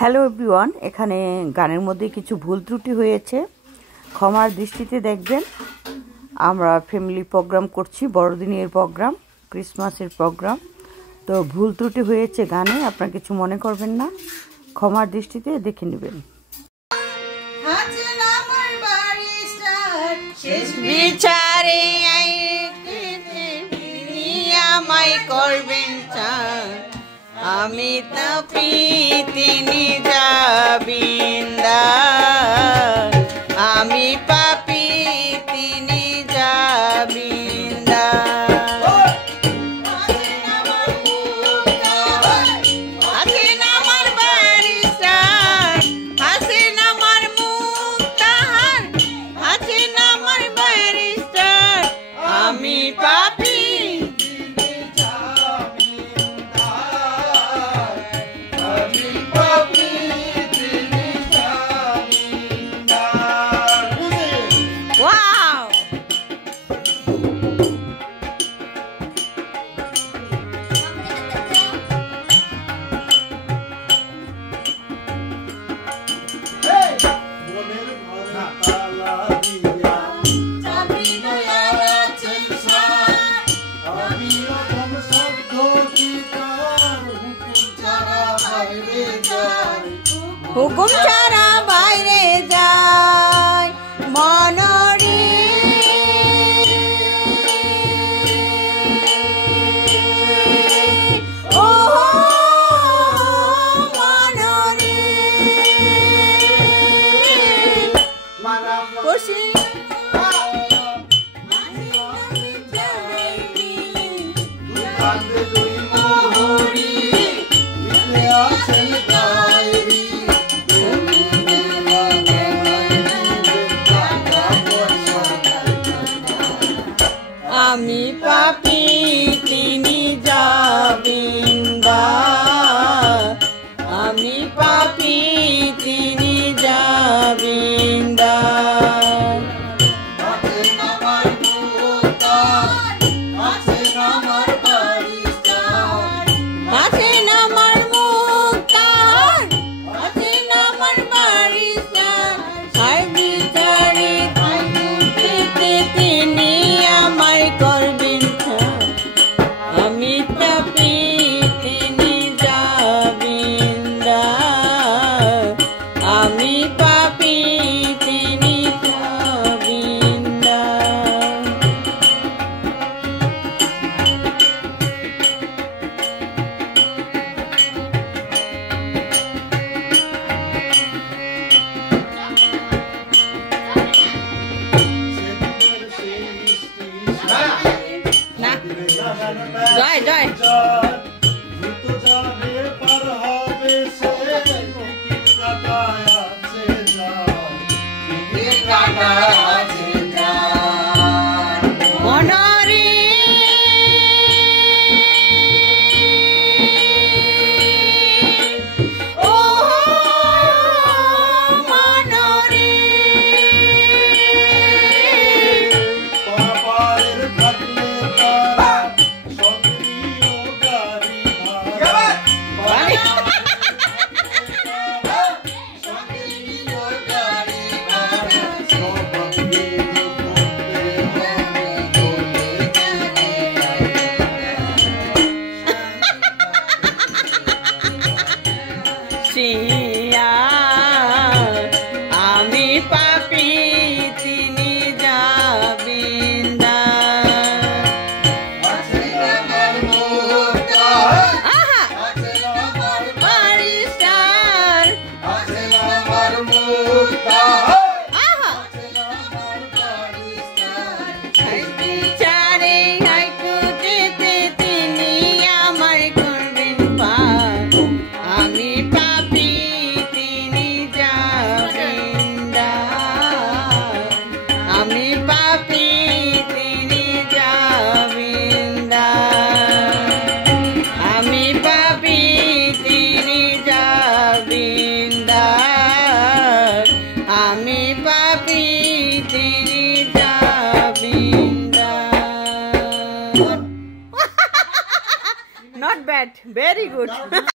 Hello everyone, এখানে গানের মধ্যে কিছু ভুল ত্রুটি হয়েছে, ক্ষমার দৃষ্টিতে দেখবেন। আমরা ফ্যামিলি প্রোগ্রাম করছি, বড়দিনের প্রোগ্রাম, ক্রিসমাসের প্রোগ্রাম, তো ভুল ত্রুটি হয়েছে গানে, আপনারা কিছু মনে করবেন না, ক্ষমার দৃষ্টিতে দেখে নেবেন। বিচারে করবেন আমি তাপি তিনি যাবিন্দা, আমি পাপি তিনি যাবিন্দা। হাসেন আমার বারিস্টার, হাসেন আমার মুক্তার, হাসেন আমার বারিস্টার, আমি পাপি হুকুম ছাড়া বাইরে যায় মনরে, ও মনরে খুশি আমি পাপি তিনি যাবিন্দা, আমি পাপি তিনি যাবিন্দা। জয় জয় আমি পাপি তিনি যাবিন্দা, বিচারে হাইকোর্টেতে তিনি আমার করবেন পাপ, আমি পাপি তিনি যাবিন্দা, আমি পাপি তিনি যাবিন্দা, আমি পাপি তিনি যাবিন্দা, আমি পাপি তিনি যাবিন্দা। Not bad, very good.